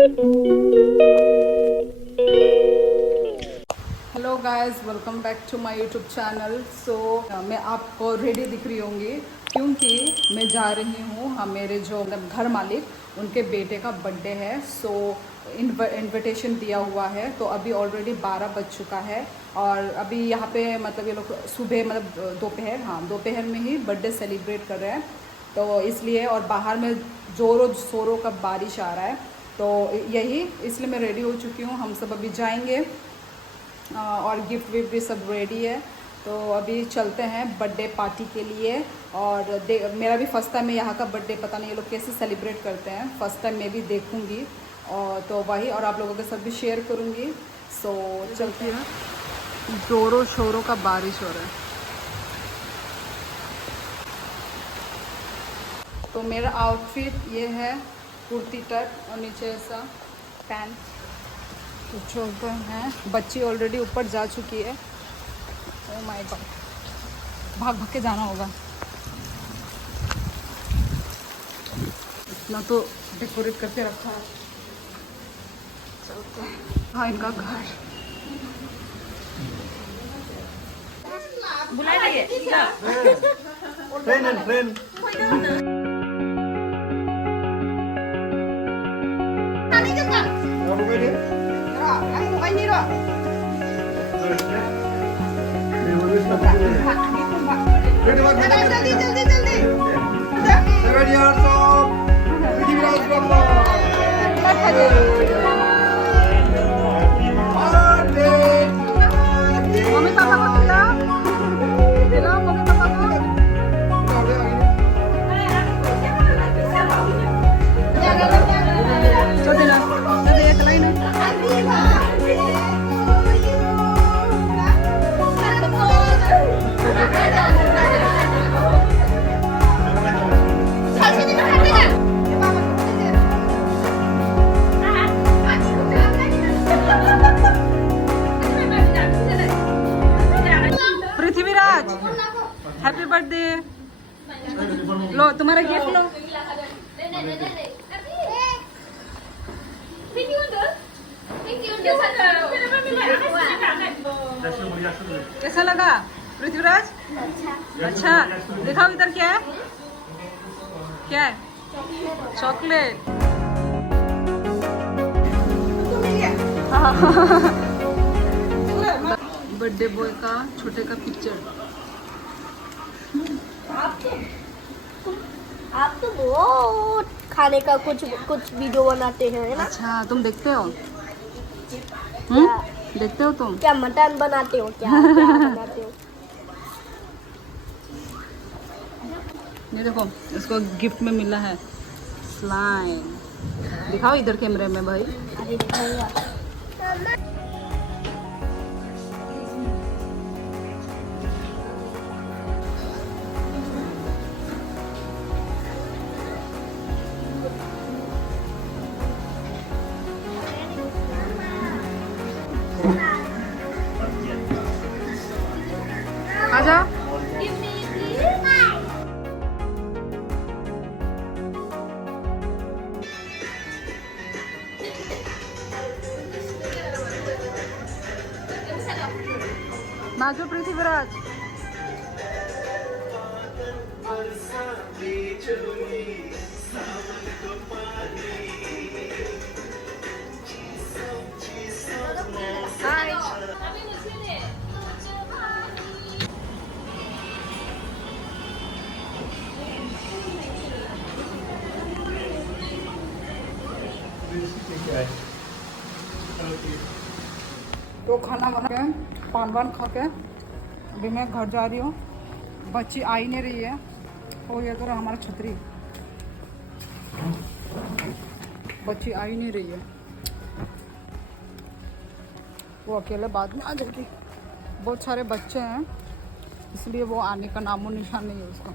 Hello guys, welcome back to my YouTube channel. So मैं आपको ready दिख रही होंगी क्योंकि मैं जा रही हूँ मेरे जो घर मालिक उनके बेटे का बर्थडे है। सो इनविटेशन दिया हुआ है। तो अभी ऑलरेडी 12 बज चुका है और अभी यहाँ पे मतलब ये लोग सुबह मतलब दोपहर में ही बर्थडे सेलिब्रेट कर रहे हैं। तो इसलिए और बाहर में ज़ोरों शोरों का बारिश आ रहा है। तो यही इसलिए मैं रेडी हो चुकी हूँ। हम सब अभी जाएंगे और गिफ्ट विफ्ट भी सब रेडी है। तो अभी चलते हैं बर्थडे पार्टी के लिए। और मेरा भी फ़र्स्ट टाइम है यहाँ का बर्थडे, पता नहीं ये लोग कैसे सेलिब्रेट करते हैं। फ़र्स्ट टाइम मैं भी देखूँगी और तो वही और आप लोगों के साथ भी शेयर करूँगी। सो चलते हैं। ज़ोरों शोरों का बारिश हो रहा है। तो मेरा आउटफिट ये है, कुर्ती टॉप और नीचे ऐसा पैंट। तो चलते हैं। बच्ची ऑलरेडी ऊपर जा चुकी है। ओह माय गॉड, भाग भाग के जाना होगा। इतना तो डेकोरेट करके रखा है। चलते हैं। हाँ, इनका घर बुला लिए Friend and friend. Mau ke dia? Mummy papa को खिलाओ मम्मी पापा को। छोटे ना छोटे एक लाइन पृथ्वीराज, हैप्पी बर्थडे। लो तुम्हारा गिफ्ट लो। कैसा लगा पृथ्वीराज? अच्छा, दिखाओ इधर क्या है। क्या है? चॉकलेट। बर्थडे बॉय का छोटे का पिक्चर। आप तो बहुत खाने का कुछ वीडियो बनाते हैं, है ना? अच्छा, तुम देखते हो? देखते हो तुम? क्या मटन बनाते हो? क्या बनाते हो? ये देखो, इसको गिफ्ट में मिला है स्लाइम। दिखाओ इधर कैमरे में भाई। अरे दिखाऊंगा। आ जाओ। नाचो पृथ्वीराज। तो खाना बना के पान वान खा के अभी मैं घर जा रही हूँ। बच्ची आ ही नहीं रही है। हो ये तो रहा हमारा छतरी। बच्ची आ ही नहीं रही है। वो अकेले बाद में आ जाएगी। बहुत सारे बच्चे हैं इसलिए वो आने का नामो निशान नहीं है उसका।